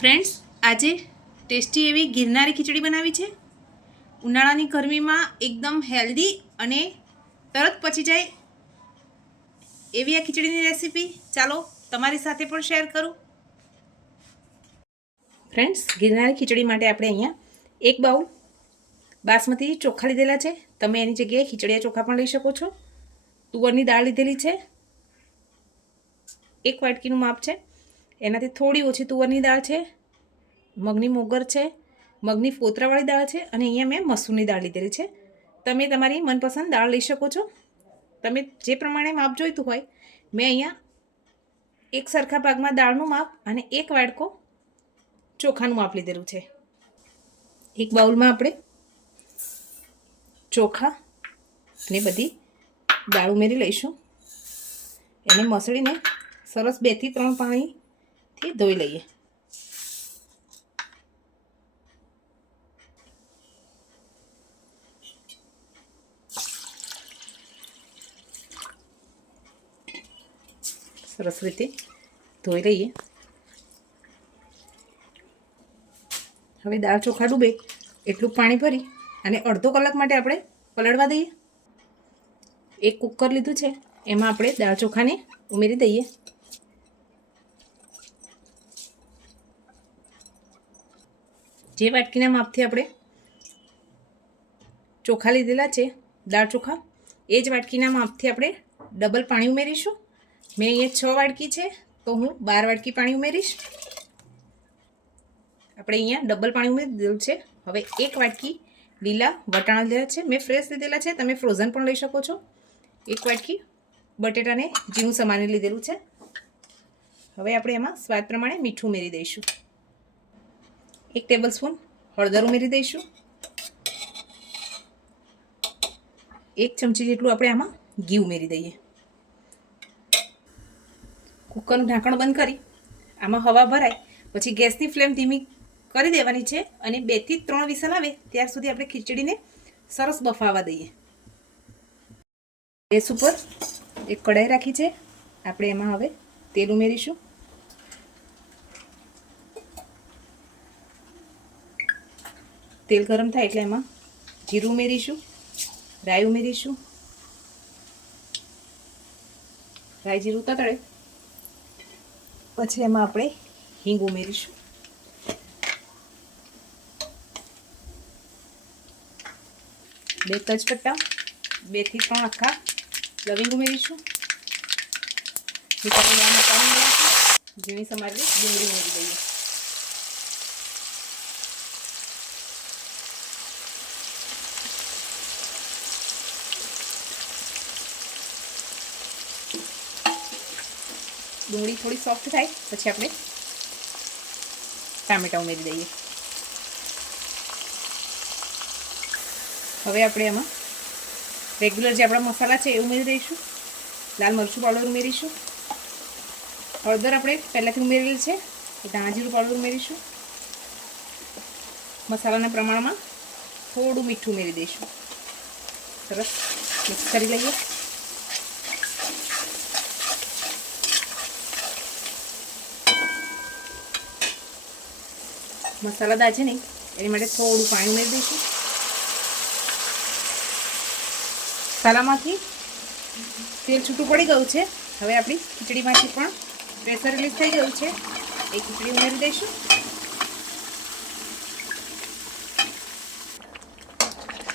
Friends, આજે tasty એવી ગિરનારી ખીચડી બનાવી છે. ઉનાળાની ગરમીમાં એકદમ હેલ્ધી અને તરત પચી જાય એવી આ ખીચડીની રેસીપી ચાલો તમારી સાથે પણ શેર કરું. ફ્રેન્ડ્સ, ગિરનારી ખીચડી માટે આપણે અહીંયા એક બાઉલ બાસમતી ચોખા લીધેલા છે. તમે એની જગ્યાએ ખીચડીયા ચોખા પણ લઈ શકો છો. તુવરની દાળ લીધેલી છે, 1 વાટકીનું માપ છે. એનાથી થોડી ઓછી તુવરની દાળ છે, મગની મોગર છે, મગની ફોતરાવાળી દાળ છે અને અહીંયા મેં મસૂરની દાળ લીધેલી છે. તમે તમારી મનપસંદ દાળ લઈ શકો છો. તમે જે પ્રમાણે માપ જોઈતું હોય. મેં અહીંયા એક સરખા ભાગમાં દાળનું માપ અને 1 વાટકો ચોખાનું માપ લીધેલું છે. એક બાઉલમાં આપણે ચોખા અને બધી દાળ ઉમેરી લઈશું. એને મસળીને સરસ 2 થી 3 પાણીથી ધોઈ લઈએ. સરસ રીતે ધોઈ લઈએ. હવે દાળ ચોખા ડૂબે એટલું પાણી ભરી અને અડધો કલાક માટે આપણે પલળવા દઈએ. એક કુકર લીધું છે, એમાં આપણે દાળ ચોખાને ઉમેરી દઈએ. જે વાટકીના માપથી આપણે ચોખા લીધેલા છે, દાળ ચોખા, એ જ વાટકીના માપથી આપણે ડબલ પાણી ઉમેરીશું. મેં અહીંયા 6 વાટકી છે તો હું 12 વાટકી પાણી ઉમેરીશ. આપણે અહીંયા ડબલ પાણી ઉમેરી દીધું છે. હવે 1 વાટકી લીલા વટાણા લીધેલા છે, મેં ફ્રેશ લીધેલા છે, તમે ફ્રોઝન પણ લઈ શકો છો. 1 વાટકી બટેટાને ઝીણું સમારી લીધેલું છે. હવે આપણે એમાં સ્વાદ પ્રમાણે મીઠું ઉમેરી દઈશું. 1 ટેબલ સ્પૂન હળદર ઉમેરી દઈશું. 1 ચમચી જેટલું આપણે આમાં ઘી ઉમેરી દઈએ. કુકરનું ઢાંકણ બંધ કરી આમાં હવા ભરાય પછી ગેસની ફ્લેમ ધીમી કરી દેવાની છે અને 2 થી 3 વિસલ આવે ત્યાર સુધી આપણે ખીચડીને સરસ બફાવા દઈએ. ગેસ ઉપર એક કઢાઈ રાખી છે. આપણે એમાં હવે તેલ ઉમેરીશું. તેલ ગરમ થાય એટલે એમાં જીરું ઉમેરીશું, રાઈ ઉમેરીશું. રાઈ જીરું તતડે પછી એમાં આપણે હિંગ ઉમેરીશું. બે તેજપત્તા, 2 થી 3 આખા લવિંગ ઉમેરીશું. ઝીણી સમારેલી ડુંગળી ઉમેરી દઈએ. ડુંગળી થોડી સોફ્ટ થાય પછી આપણે ટામેટાં ઉમેરી દઈએ. હવે આપણે એમાં રેગ્યુલર જે આપણા મસાલા છે એ ઉમેરી દઈશું. લાલ મરચું પાવડર ઉમેરીશું. હળદર આપણે પહેલાંથી ઉમેરેલી છે. ધાણા જીરું પાવડર ઉમેરીશું. મસાલાના પ્રમાણમાં થોડું મીઠું ઉમેરી દઈશું. સરસ મિક્સ કરી લઈએ. મસાલા દાજે નહીં એની માટે થોડું પાણી ઉમેરી દઈશું. મસાલામાંથી તેલ છૂટું પડી ગયું છે. હવે આપણી ખીચડીમાંથી પણ પ્રેશર રિલીઝ થઈ ગયું છે. એ ખીચડી ઉમેરી દઈશું.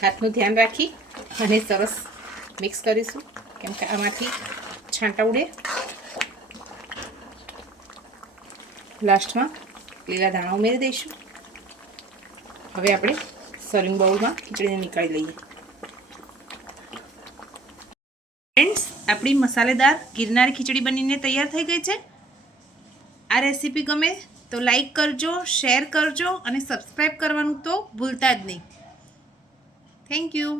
હાથનું ધ્યાન રાખી અને સરસ મિક્સ કરીશું, કેમ કે આમાંથી છાંટા ઉડે. લાસ્ટમાં લીલા ધાણા ઉમેરી દઈશું. હવે આપણે સર્વિંગ બાઉલમાં ખીચડીને નીકાળી લઈએ. ફ્રેન્ડ્સ, આપણી મસાલેદાર ગિરનારી ખીચડી બનીને તૈયાર થઈ ગઈ છે. આ રેસીપી ગમે તો લાઈક કરજો, શેર કરજો અને સબસ્ક્રાઈબ કરવાનું તો ભૂલતા જ નહીં. Thank you.